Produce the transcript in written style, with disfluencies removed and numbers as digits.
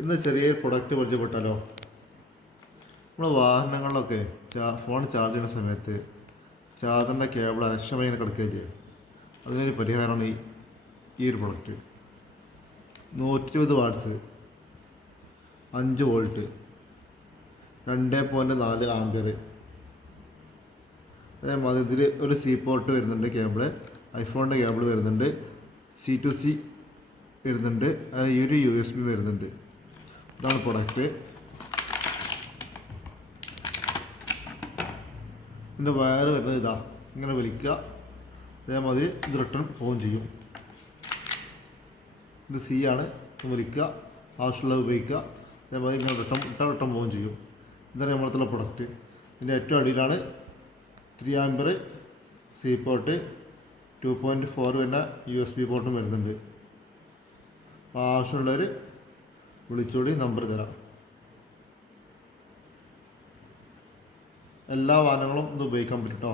ഇന്ന് ചെറിയൊരു പ്രൊഡക്റ്റ് പരിചയപ്പെട്ടാലോ. നമ്മൾ വാഹനങ്ങളിലൊക്കെ ഫോൺ ചാർജ് ചെയ്യുന്ന സമയത്ത് ചാർജറിൻ്റെ കേബിൾ അലക്ഷ്യമായി ഇങ്ങനെ കിടക്കുകയില്ലേ, അതിനൊരു പരിഹാരമാണ് ഈ ഒരു പ്രൊഡക്റ്റ്. 120 watts, 5 volt, 2.4 ampere. അതേമാതിരി ഇതിൽ ഒരു സി പോർട്ട് വരുന്നുണ്ട്, കേബിള് ഐഫോണിൻ്റെ കേബിൾ വരുന്നുണ്ട്, C2C വരുന്നുണ്ട്, അതിൽ ഒരു USB വരുന്നുണ്ട്. ഇതാണ് പ്രൊഡക്റ്റ്. ഇതിൻ്റെ വയറ് വരുന്നത് ഇതാ, ഇങ്ങനെ വലിക്കുക, അതേമാതിരി ഇത് റിട്ടേൺ ഓൺ ചെയ്യും. ഇത് C ആണ്, വലിക്കുക, ആവശ്യമുള്ളത് ഉപയോഗിക്കുക, അതേമാതിരി ഇങ്ങനെ റിട്ടേൺ ഓൺ ചെയ്യും. ഇതാണ് നമ്മളത്തുള്ള പ്രൊഡക്റ്റ്. ഇതിൻ്റെ ഏറ്റവും അടിയിലാണ് 3 ആംപിയർ സി പോർട്ട്, 2.4 വരുന്ന USB പോർട്ടും വരുന്നുണ്ട്. അപ്പോൾ ആവശ്യമുള്ളവർ വിളിച്ചോടി, നമ്പർ തരാം. എല്ലാ വാഹനങ്ങളും ഇത് ഉപയോഗിക്കാൻ പറ്റും കേട്ടോ.